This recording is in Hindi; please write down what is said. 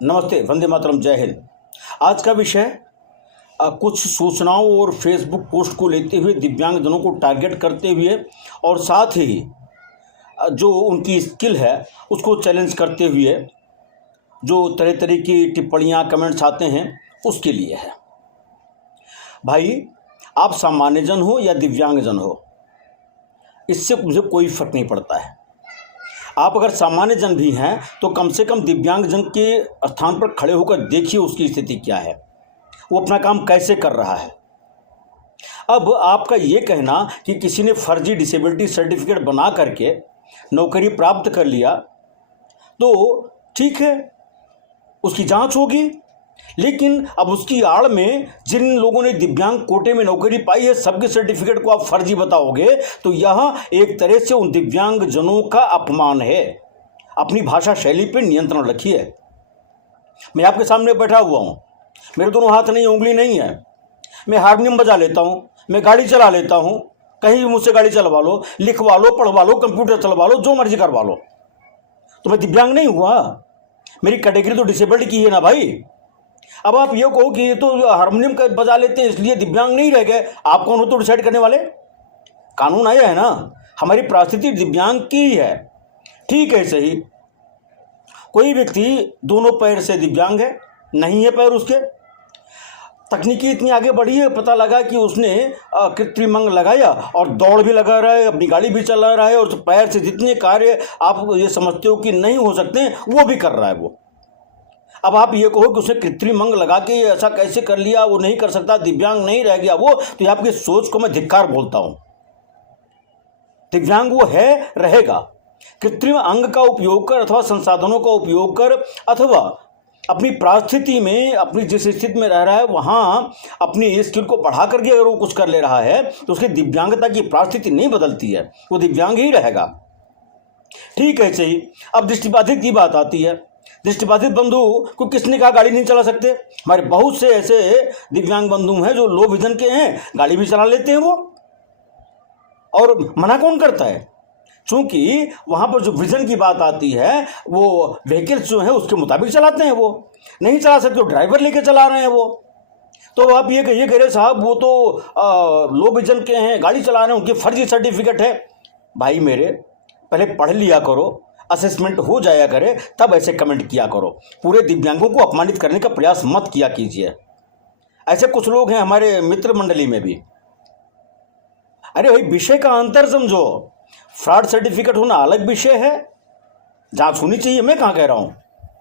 नमस्ते, वंदे मातरम, जय हिंद। आज का विषय कुछ सूचनाओं और फेसबुक पोस्ट को लेते हुए दिव्यांगजनों को टारगेट करते हुए और साथ ही जो उनकी स्किल है उसको चैलेंज करते हुए जो तरह तरह की टिप्पणियाँ कमेंट्स आते हैं उसके लिए है। भाई, आप सामान्य जन हो या दिव्यांगजन हो, इससे मुझे कोई फ़र्क नहीं पड़ता है। आप अगर सामान्य जन भी हैं तो कम से कम दिव्यांगजन के स्थान पर खड़े होकर देखिए उसकी स्थिति क्या है, वो अपना काम कैसे कर रहा है। अब आपका ये कहना कि किसी ने फर्जी डिसेबिलिटी सर्टिफिकेट बना करके नौकरी प्राप्त कर लिया तो ठीक है, उसकी जांच होगी, लेकिन अब उसकी आड़ में जिन लोगों ने दिव्यांग कोटे में नौकरी पाई है सबके सर्टिफिकेट को आप फर्जी बताओगे तो यह एक तरह से उन दिव्यांगजनों का अपमान है। अपनी भाषा शैली पर नियंत्रण रखिए। मैं आपके सामने बैठा हुआ हूँ, मेरे दोनों हाथ नहीं, उंगली नहीं है, मैं हारमोनियम बजा लेता हूँ, मैं गाड़ी चला लेता हूँ, कहीं भी मुझसे गाड़ी चलवा लो, लिखवा लो, पढ़वा लो, कंप्यूटर चलवा लो, जो मर्जी करवा लो, तो मैं दिव्यांग नहीं हुआ। मेरी कैटेगरी तो डिसेबल्ड की है ना भाई। अब आप ये कहो कि ये तो हारमोनियम का बजा लेते हैं इसलिए दिव्यांग नहीं रह गए, आप कौन हो तो डिसाइड करने वाले? कानून आया है ना, हमारी परिस्थिति दिव्यांग की ही है। ठीक है, सही, कोई व्यक्ति दोनों पैर से दिव्यांग है, नहीं है पैर उसके, तकनीकी इतनी आगे बढ़ी है, पता लगा कि उसने कृत्रिम अंग लगाया और दौड़ भी लगा रहा है, अपनी गाड़ी भी चला रहा है और पैर से जितने कार्य आप ये समझते हो कि नहीं हो सकते वो भी कर रहा है वो। अब आप ये कहो कि उसने कृत्रिम अंग लगा के ऐसा कैसे कर लिया, वो नहीं कर सकता, दिव्यांग नहीं रह गया वो, तो ये आपकी सोच को मैं धिक्कार बोलता हूं। दिव्यांग वो है, रहेगा। कृत्रिम अंग का उपयोग कर अथवा संसाधनों का उपयोग कर अथवा अपनी परिस्थिति में, अपनी जिस स्थिति में रह रहा है वहां अपनी स्किल को बढ़ा करके अगर वो कुछ कर ले रहा है तो उसकी दिव्यांगता की परिस्थिति नहीं बदलती है, वो दिव्यांग ही रहेगा। ठीक है, सही। अब दृष्टिबाधित की बात आती है। दृष्टिबाधित बंधु को किसने कहा गाड़ी नहीं चला सकते? हमारे बहुत से ऐसे दिव्यांग बंधु हैं जो लो विजन के हैं, गाड़ी भी चला लेते हैं वो, और मना कौन करता है? चूंकि वहां पर जो विजन की बात आती है वो व्हीकल्स जो है उसके मुताबिक चलाते हैं, वो नहीं चला सकते, ड्राइवर लेके चला रहे हैं वो। तो आप ये कह रहे साहब वो तो लो विजन के हैं, गाड़ी चला रहे हैं, उनकी फर्जी सर्टिफिकेट है। भाई मेरे, पहले पढ़ लिया करो, असेसमेंट हो जाया करे, तब ऐसे कमेंट किया करो। पूरे दिव्यांगों को अपमानित करने का प्रयास मत किया कीजिए। ऐसे कुछ लोग हैं हमारे मित्र मंडली में भी। अरे भाई, विषय का अंतर समझो। फ्रॉड सर्टिफिकेट होना अलग विषय है, जांच होनी चाहिए, मैं कहां कह रहा हूं।